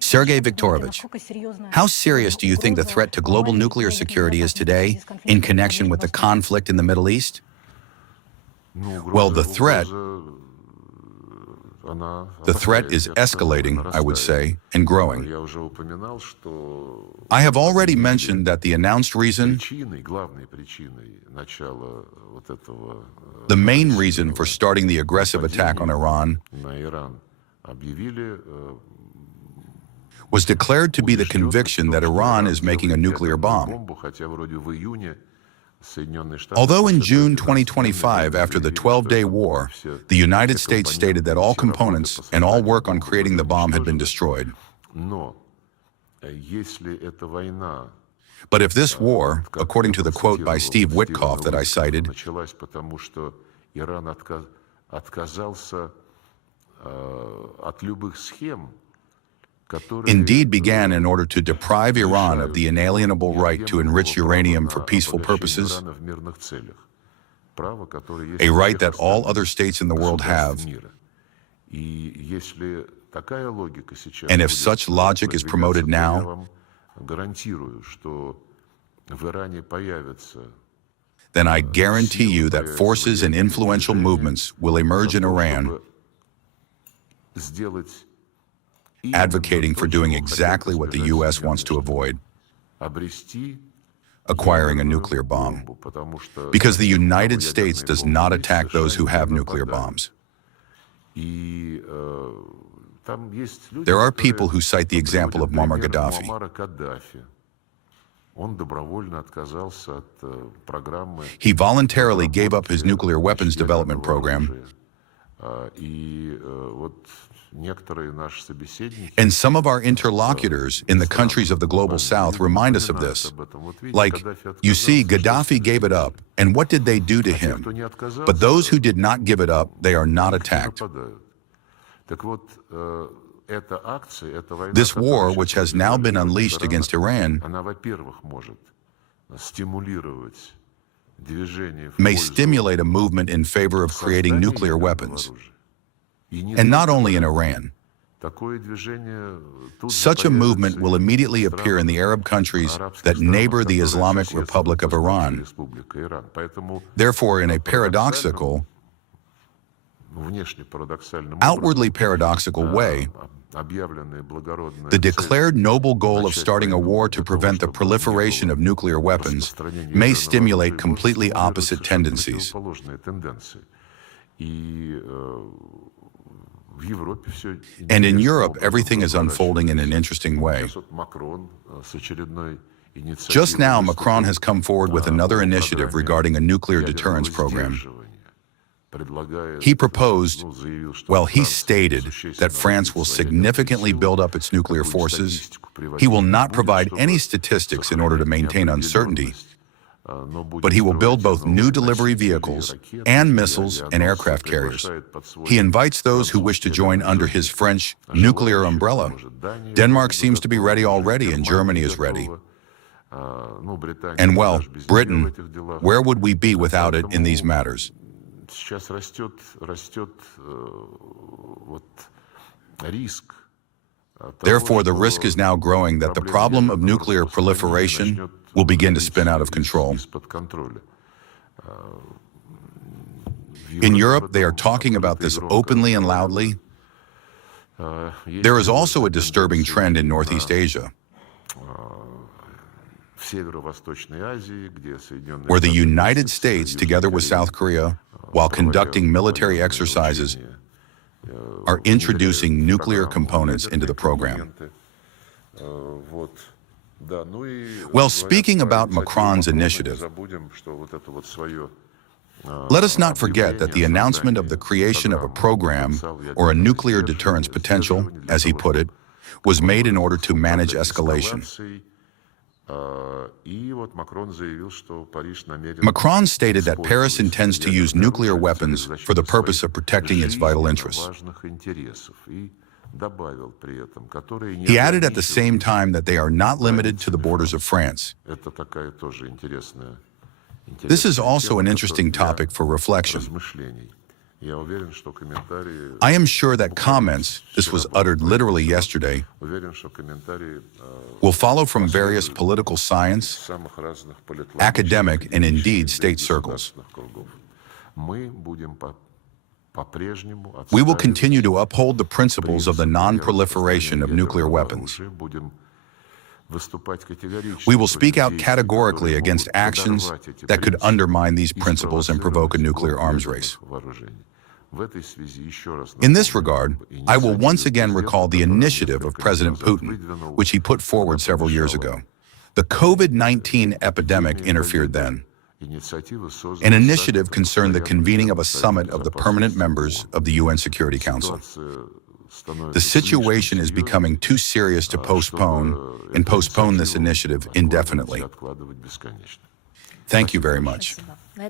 Sergei Viktorovich, how serious do you think the threat to global nuclear security is today in connection with the conflict in the Middle East? Well, the threat is escalating, I would say, and growing. I have already mentioned that the announced reason, the main reason for starting the aggressive attack on Iran, was declared to be the conviction that Iran is making a nuclear bomb. Although in June 2025, after the 12-day war, the United States stated that all components and all work on creating the bomb had been destroyed. But if this war, according to the quote by Steve Witkoff that I cited, indeed began in order to deprive Iran of the inalienable right to enrich uranium for peaceful purposes, a right that all other states in the world have, and if such logic is promoted now, then I guarantee you that forces and influential movements will emerge in Iran advocating for doing exactly what the U.S. wants to avoid, acquiring a nuclear bomb, because the United States does not attack those who have nuclear bombs. There are people who cite the example of Muammar Gaddafi. He voluntarily gave up his nuclear weapons development program, and some of our interlocutors in the countries of the Global South remind us of this. Like, you see, Gaddafi gave it up, and what did they do to him? But those who did not give it up, they are not attacked. This war, which has now been unleashed against Iran, may stimulate a movement in favor of creating nuclear weapons. And not only in Iran. Such a movement will immediately appear in the Arab countries that neighbor the Islamic Republic of Iran. Therefore, in a outwardly paradoxical way, the declared noble goal of starting a war to prevent the proliferation of nuclear weapons may stimulate completely opposite tendencies. And in Europe, everything is unfolding in an interesting way. Just now, Macron has come forward with another initiative regarding a nuclear deterrence program. He proposed, well, he stated that France will significantly build up its nuclear forces. He will not provide any statistics in order to maintain uncertainty, but he will build both new delivery vehicles and missiles and aircraft carriers. He invites those who wish to join under his French nuclear umbrella. Denmark seems to be ready already, and Germany is ready. And well, Britain, where would we be without it in these matters? Therefore, the risk is now growing that the problem of nuclear proliferation will begin to spin out of control. In Europe, they are talking about this openly and loudly. There is also a disturbing trend in Northeast Asia, where the United States, together with South Korea, while conducting military exercises, are introducing nuclear components into the program. Well, speaking about Macron's initiative, let us not forget that the announcement of the creation of a program or a nuclear deterrence potential, as he put it, was made in order to manage escalation. Macron stated that Paris intends to use nuclear weapons for the purpose of protecting its vital interests. He added at the same time that they are not limited to the borders of France. This is also an interesting topic for reflection. I am sure that comments, this was uttered literally yesterday, will follow from various political science, academic, and indeed state circles. We will continue to uphold the principles of the non-proliferation of nuclear weapons. We will speak out categorically against actions that could undermine these principles and provoke a nuclear arms race. In this regard, I will once again recall the initiative of President Putin, which he put forward several years ago. The COVID-19 epidemic interfered then. An initiative concerned the convening of a summit of the permanent members of the UN Security Council. The situation is becoming too serious to postpone this initiative indefinitely. Thank you very much.